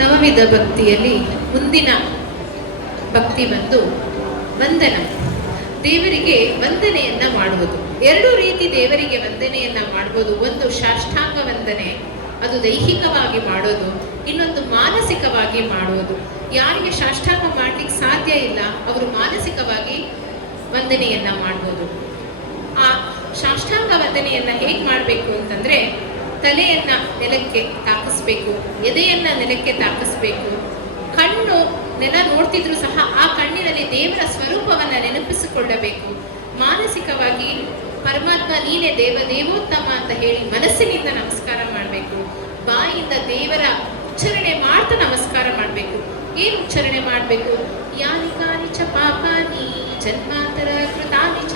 ನವವಿಧ ಭಕ್ತಿಯಲ್ಲಿ ಮುಂದಿನ ಭಕ್ತಿ ಬಂದು ವಂದನ. ದೇವರಿಗೆ ವಂದನೆಯನ್ನ ಮಾಡುವುದು. ಎರಡು ರೀತಿ ದೇವರಿಗೆ ವಂದನೆಯನ್ನ ಮಾಡಬಹುದು. ಒಂದು ಸಾಷ್ಟಾಂಗ ವಂದನೆ, ಅದು ದೈಹಿಕವಾಗಿ ಮಾಡೋದು. ಇನ್ನೊಂದು ಮಾನಸಿಕವಾಗಿ ಮಾಡುವುದು. ಯಾರಿಗೆ ಸಾಷ್ಟಾಂಗ ಮಾಡ್ಲಿಕ್ಕೆ ಸಾಧ್ಯ ಇಲ್ಲ ಅವರು ಮಾನಸಿಕವಾಗಿ ವಂದನೆಯನ್ನ ಮಾಡ್ಬೋದು. ಆ ಸಾಷ್ಟಾಂಗ ವಂದನೆಯನ್ನ ಹೇಗೆ ಮಾಡಬೇಕು ಅಂತಂದ್ರೆ, ತಲೆಯನ್ನ ನೆಲಕ್ಕೆ ತಾಕಿಸ್ಬೇಕು, ಎದೆಯನ್ನ ನೆಲಕ್ಕೆ ತಾಕಿಸ್ಬೇಕು. ಕಣ್ಣು ನೆಲ ನೋಡ್ತಿದ್ರು ಸಹ ಆ ಕಣ್ಣಿನಲ್ಲಿ ದೇವರ ಸ್ವರೂಪವನ್ನ ನೆನಪಿಸಿಕೊಳ್ಳಬೇಕು. ಮಾನಸಿಕವಾಗಿ ಪರಮಾತ್ಮ ನೀನೇ ದೇವೋತ್ತಮ ಅಂತ ಹೇಳಿ ಮನಸ್ಸಿನಿಂದ ನಮಸ್ಕಾರ ಮಾಡಬೇಕು. ಬಾಯಿಂದ ದೇವರ ಉಚ್ಚಾರಣೆ ಮಾಡ್ತಾ ನಮಸ್ಕಾರ ಮಾಡಬೇಕು. ಏನು ಉಚ್ಚಾರಣೆ ಮಾಡಬೇಕು? ಯಾನಿ ಕಾನಿ ಚ ಪಾಪಾನಿ ಜನ್ಮಾಂತರ ಕೃತಾನಿ ಚ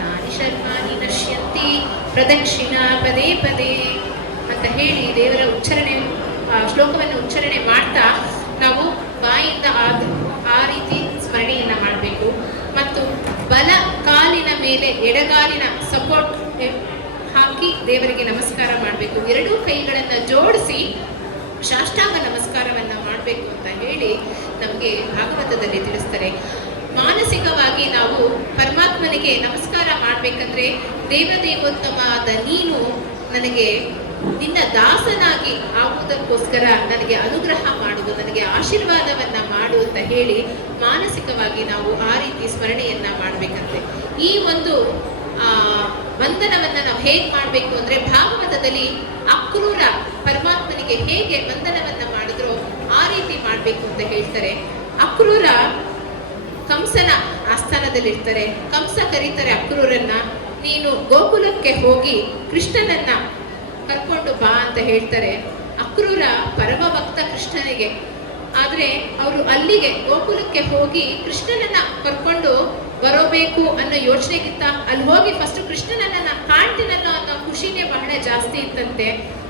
ತಾನಿ ಶರ್ಮಾನಿ ನಶ್ಯಂತಿ ಪ್ರದಕ್ಷಿಣಾ ಪದೇ ಪದೇ ಅಂತ ಹೇಳಿ ದೇವರ ಉಚ್ಚಾರಣೆ ಶ್ಲೋಕವನ್ನು ಉಚ್ಚಾರಣೆ ಮಾಡ್ತಾ ನಾವು ಬಾಯಿಂದ ಆ ರೀತಿ ಸ್ಮರಣೆಯನ್ನ ಮಾಡಬೇಕು. ಮತ್ತು ಬಲ ಕಾಲಿನ ಮೇಲೆ ಎಡಗಾಲಿನ ಸಪೋರ್ಟ್ ಹಾಕಿ ದೇವರಿಗೆ ನಮಸ್ಕಾರ ಮಾಡಬೇಕು. ಎರಡೂ ಕೈಗಳನ್ನ ಜೋಡಿಸಿ ಸಾಷ್ಟಾಂಗ ನಮಸ್ಕಾರವನ್ನ ಮಾಡಬೇಕು ಅಂತ ಹೇಳಿ ನಮಗೆ ಭಾಗವತದಲ್ಲಿ ತಿಳಿಸ್ತಾರೆ. ಮಾನಸಿಕವಾಗಿ ನಾವು ಪರಮಾತ್ಮನಿಗೆ ನಮಸ್ಕಾರ ಮಾಡಬೇಕಂದ್ರೆ, ದೇವದೇವೋತ್ತಮ ಆದ ನೀನು ನನಗೆ ನಿನ್ನ ದಾಸನಾಗಿ ಆಗುವುದಕ್ಕೋಸ್ಕರ ನನಗೆ ಅನುಗ್ರಹ ಮಾಡುವುದು, ನನಗೆ ಆಶೀರ್ವಾದವನ್ನ ಮಾಡು ಅಂತ ಹೇಳಿ ಮಾನಸಿಕವಾಗಿ ನಾವು ಆ ರೀತಿ ಸ್ಮರಣೆಯನ್ನ ಮಾಡಬೇಕಂತೆ. ಈ ಒಂದು ವಂದನವನ್ನ ನಾವು ಹೇಗೆ ಮಾಡಬೇಕು ಅಂದ್ರೆ, ಭಾಗವತದಲ್ಲಿ ಅಕ್ರೂರ ಪರಮಾತ್ಮನಿಗೆ ಹೇಗೆ ವಂದನವನ್ನ ಮಾಡಿದ್ರೋ ಆ ರೀತಿ ಮಾಡಬೇಕು ಅಂತ ಹೇಳ್ತಾರೆ. ಅಕ್ರೂರ ಕಂಸನ ಆಸ್ಥಾನದಲ್ಲಿರ್ತಾರೆ. ಕಂಸ ಕರೀತಾರೆ ಅಕ್ರೂರನ್ನ, ನೀನು ಗೋಕುಲಕ್ಕೆ ಹೋಗಿ ಕೃಷ್ಣನನ್ನ ಕರ್ಕೊಂಡು ಬಾ ಅಂತ ಹೇಳ್ತಾರೆ. ಅಕ್ರೂರ ಪರಮ ಭಕ್ತ ಕೃಷ್ಣನಿಗೆ. ಆದ್ರೆ ಅವರು ಅಲ್ಲಿಗೆ ಗೋಕುಲಕ್ಕೆ ಹೋಗಿ ಕೃಷ್ಣನನ್ನ ಕರ್ಕೊಂಡು ಬರೋಬೇಕು ಅನ್ನೋ ಯೋಚನೆಗಿಂತ ಅಲ್ಲಿ ಹೋಗಿ ಫಸ್ಟ್ ಕೃಷ್ಣನನ್ನ ಕಾಣ್ತೀನಲ್ಲೋ ಅನ್ನೋ ಖುಷಿನೇ ಬಹಳ ಜಾಸ್ತಿ ಇತ್ತಂತೆ.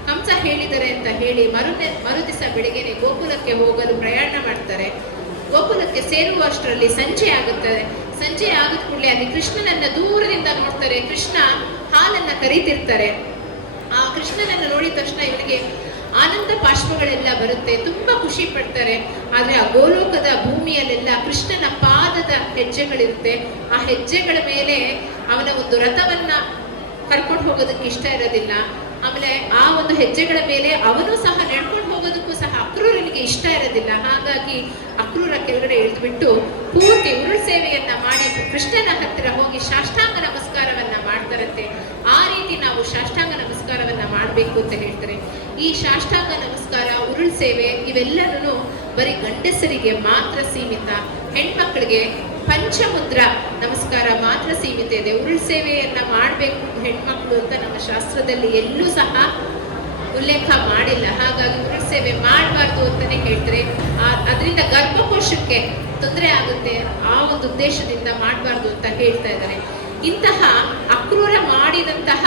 ಕಂಸ ಹೇಳಿದರೆ ಅಂತ ಹೇಳಿ ಮರುದಿವಸ ಬೆಳಗ್ಗೆನೆ ಗೋಕುಲಕ್ಕೆ ಹೋಗಲು ಪ್ರಯಾಣ ಮಾಡ್ತಾರೆ. ಗೋಕುಲಕ್ಕೆ ಸೇರುವಷ್ಟರಲ್ಲಿ ಸಂಜೆ ಆಗುತ್ತದೆ. ಸಂಜೆ ಆದ ಕೂಡಲೇ ಅಲ್ಲಿ ಕೃಷ್ಣನನ್ನ ದೂರದಿಂದ ನೋಡ್ತಾರೆ. ಕೃಷ್ಣ ಹಾಲನ್ನ ಕರೀತಿರ್ತಾರೆ. ಆ ಕೃಷ್ಣನನ್ನ ನೋಡಿದ ತಕ್ಷಣ ಇವರಿಗೆ ಆನಂದ ಪಾಶ್ವಗಳೆಲ್ಲ ಬರುತ್ತೆ, ತುಂಬಾ ಖುಷಿ ಪಡ್ತಾರೆ. ಆದ್ರೆ ಆ ಗೋಲೋಕದ ಭೂಮಿಯಲ್ಲೆಲ್ಲ ಕೃಷ್ಣನ ಪಾದದ ಹೆಜ್ಜೆಗಳಿರುತ್ತೆ. ಆ ಹೆಜ್ಜೆಗಳ ಮೇಲೆ ಅವನ ಒಂದು ರಥವನ್ನ ಕರ್ಕೊಂಡು ಹೋಗೋದಕ್ಕೆ ಇಷ್ಟ ಇರೋದಿಲ್ಲ. ಆಮೇಲೆ ಆ ಒಂದು ಹೆಜ್ಜೆಗಳ ಮೇಲೆ ಅವನು ಸಹ ನಡ್ಕೊಂಡು ಹೋಗೋದಕ್ಕೂ ಸಹ ಅಕ್ರೂರನಿಗೆ ಇಷ್ಟ ಇರೋದಿಲ್ಲ. ಹಾಗಾಗಿ ಅಕ್ರೂರ ಕೆಳಗಡೆ ಇಳಿದ್ಬಿಟ್ಟು ಪೂರ್ತಿ ಉರುಳು ಸೇವೆಯನ್ನ ಮಾಡಿ ಕೃಷ್ಣನ ಹತ್ತಿರ ಹೋಗಿ ಸಾಷ್ಟಾಂಗ ನಮಸ್ಕಾರವನ್ನ ಮಾಡ್ತಾರಂತೆ. ಆ ರೀತಿ ನಾವು ಸಾಷ್ಟಾಂಗ ನಮಸ್ಕಾರವನ್ನ ಮಾಡಬೇಕು ಅಂತ ಹೇಳ್ತಾರೆ. ಈ ಸಾಷ್ಟಾಂಗ ನಮಸ್ಕಾರ, ಉರುಳು ಸೇವೆ ಇವೆಲ್ಲನೂ ಬರೀ ಗಂಡಸರಿಗೆ ಮಾತ್ರ ಸೀಮಿತ. ಹೆಣ್ಮಕ್ಳಿಗೆ ಪಂಚಮುದ್ರ ನಮಸ್ಕಾರ ಮಾತ್ರ ಸೀಮಿತ ಇದೆ. ಉರುಳು ಸೇವೆಯನ್ನ ಮಾಡಬೇಕು ಹೆಣ್ಮಕ್ಳು ಅಂತ ನಮ್ಮ ಶಾಸ್ತ್ರದಲ್ಲಿ ಎಲ್ಲೂ ಸಹ ಉಲ್ಲೇಖ ಮಾಡಿಲ್ಲ. ಹಾಗಾಗಿ ಉರುಳು ಸೇವೆ ಮಾಡಬಾರ್ದು ಅಂತಾನೆ ಹೇಳ್ತಾರೆ. ಅದರಿಂದ ಗರ್ಭಕೋಶಕ್ಕೆ ತೊಂದರೆ ಆಗುತ್ತೆ, ಆ ಒಂದು ಉದ್ದೇಶದಿಂದ ಮಾಡಬಾರ್ದು ಅಂತ ಹೇಳ್ತಾ ಇದ್ದಾರೆ. ಇಂತಹ ಅಕ್ರೂರ ಮಾಡಿದಂತಹ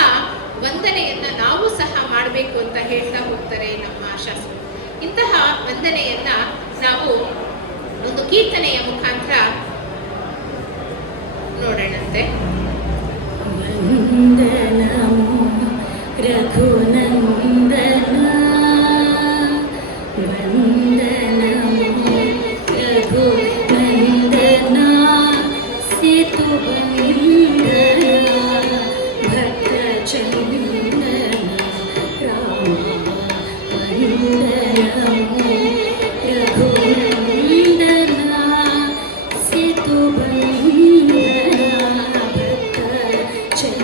ವಂದನೆಯನ್ನ ನಾವು ಸಹ ಮಾಡಬೇಕು ಅಂತ ಹೇಳ್ತಾ ಹೋಗ್ತಾರೆ ನಮ್ಮ ಶಾಸ್ತ್ರ. ಇಂತಹ ವಂದನೆಯನ್ನ ನಾವು ಒಂದು ಕೀರ್ತನೆಯ ಮುಖಾಂತರ ನೋಡೋಣಂತೆ. ವಂದನಮೋ ರಘುನಂದನ, ವಂದನಮೋ ರಘುನಂದನ, ಸೇತುವಂದನ ಭಕ್ತಚಂದನ ರಾಮ, ವಂದನಮೋ ರಘುನಂದನ, ಸೇತುವಂದನ ಭಕ್ತಚಂದನ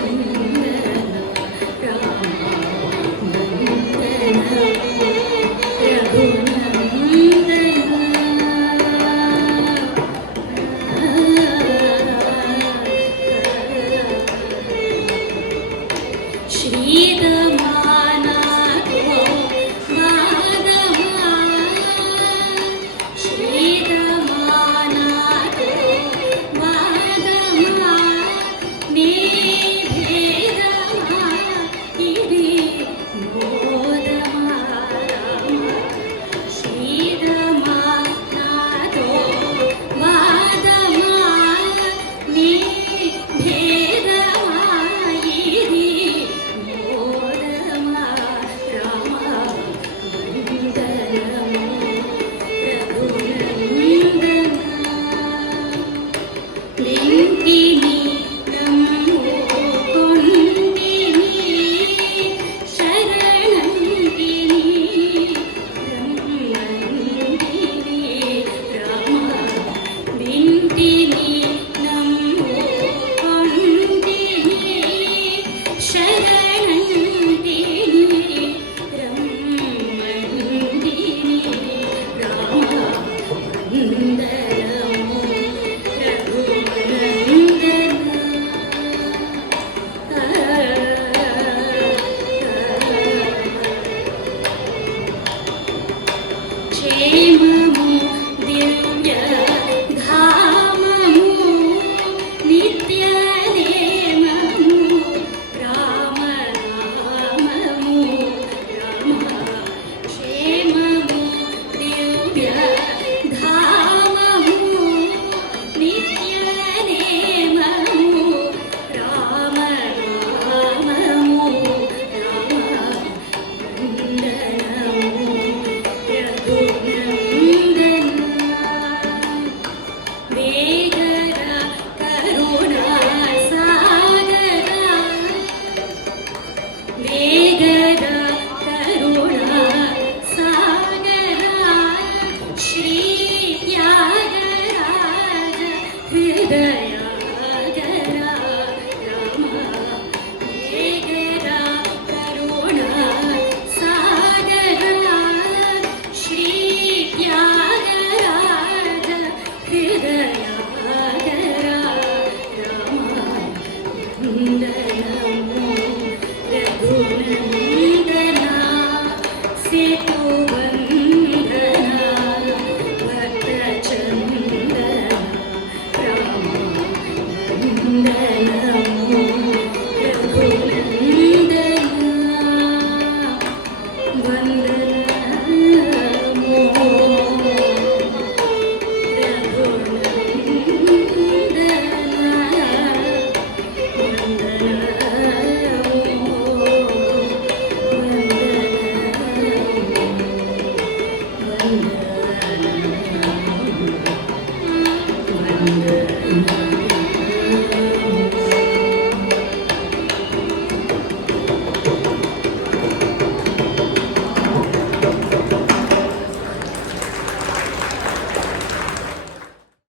ಕ್ಷೇಮಮು ದಿವ್ಯ ಧಾಮಮು ನಿತ್ಯ ನೇಮಮು ರಾಮ ರಾಮಮು ರಾಮ ಕ್ಷೇಮಮು ದಿವ್ಯ ಧಾಮಮು ನಿತ್ಯ ನೇಮಮು ರಾಮ ರಾಮಮು ರಾಮ ವಂದನಮು ರಘುನಾಥ